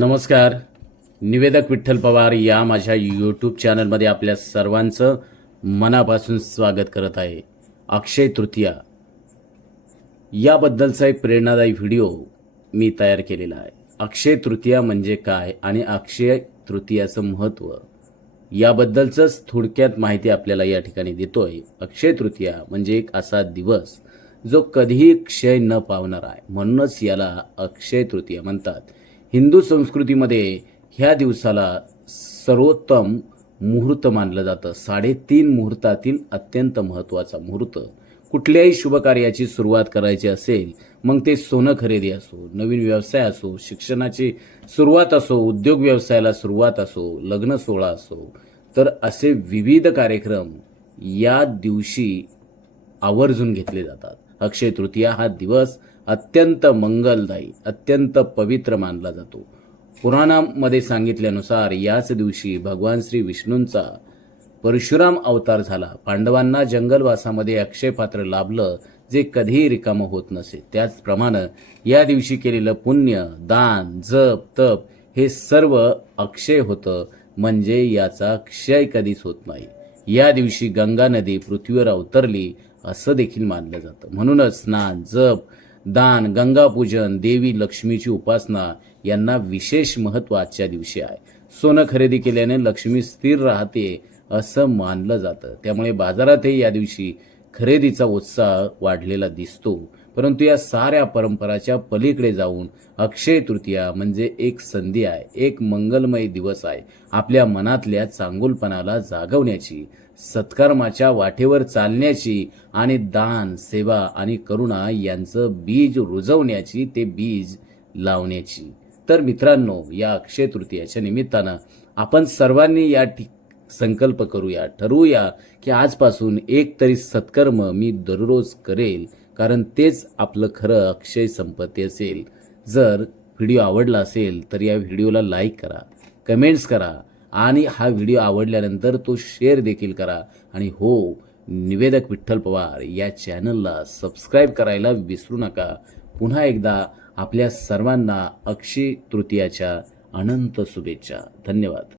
नमस्कार. निवेदक विठ्ठल पवार या माझ्या यूट्यूब चॅनलमध्ये आपल्या सर्वांचं मनापासून स्वागत करत आहे. अक्षय तृतीया याबद्दलचा एक प्रेरणादायी व्हिडिओ मी तयार केलेला आहे. अक्षय तृतीया म्हणजे काय आणि अक्षय तृतीयाचं महत्त्व याबद्दलच थोडक्यात माहिती आपल्याला या ठिकाणी देतोय. अक्षय तृतीया म्हणजे एक असा दिवस जो कधीही क्षय न पावणार आहे, म्हणूनच याला अक्षय तृतीया म्हणतात. हिंदू संस्कृतीमध्ये ह्या दिवसाला सर्वोत्तम मुहूर्त मानलं जातं. 3.5 मुहूर्तातील अत्यंत महत्त्वाचा मुहूर्त. कुठल्याही शुभकार्याची सुरुवात करायची असेल, मग ते सोनं खरेदी असो, नवीन व्यवसाय असो, शिक्षणाची सुरुवात असो, उद्योग व्यवसायाला सुरुवात असो, लग्न सोहळा असो, तर असे विविध कार्यक्रम या दिवशी आवर्जून घेतले जातात. अक्षय तृतीया हा दिवस अत्यंत मंगलदायी, अत्यंत पवित्र मानला जातो. पुराणामध्ये सांगितल्यानुसार याच दिवशी भगवान श्री विष्णूंचा परशुराम अवतार झाला. पांडवांना जंगलवासामध्ये अक्षय पात्र लाभलं, जे कधीही रिकामं होत नसे. त्याचप्रमाणे या दिवशी केलेलं पुण्य, दान, जप, तप हे सर्व अक्षय होतं, म्हणजे याचा क्षय कधीच होत नाही. या दिवशी गंगा नदी पृथ्वीवर अवतरली असं देखील मानलं जातं. म्हणूनच स्नान, जप, दान, गंगापूजन, देवी लक्ष्मीची उपासना यांना विशेष महत्त्व आजच्या दिवशी आहे. सोनं खरेदी केल्याने लक्ष्मी स्थिर राहते असं मानलं जातं. त्यामुळे बाजारातही या दिवशी खरेदीचा उत्साह वाढलेला दिसतो. परंतु या साऱ्या परंपराच्या पलीकडे जाऊन अक्षय तृतीया म्हणजे एक संधी आहे, एक मंगलमय दिवस आहे. आपल्या मनातल्या चांगुलपणाला जागवण्याची, सत्कर्माच्या वाटेवर चालण्याची आणि दान, सेवा आणि करुणा यांचं बीज रुजवण्याची, ते बीज लावण्याची. तर मित्रांनो, या अक्षय तृतीयाच्या निमित्तानं आपण सर्वांनी संकल्प करूया, ठरवूया की आजपासून एक तरी सत्कर्म मी दररोज करेल, कारण तेच आपलं खरं अक्षय संपत्ती असेल. जर व्हिडिओ आवडला असेल तर या व्हिडिओला लाईक करा, कमेंट्स करा आणि हा व्हिडिओ आवडल्यानंतर तो शेअर देखील करा. आणि हो, निवेदक विठ्ठल पवार या चॅनलला सबस्क्राईब करायला विसरू नका. पुन्हा एकदा आपल्या सर्वांना अक्षय तृतीयाच्या अनंत शुभेच्छा. धन्यवाद.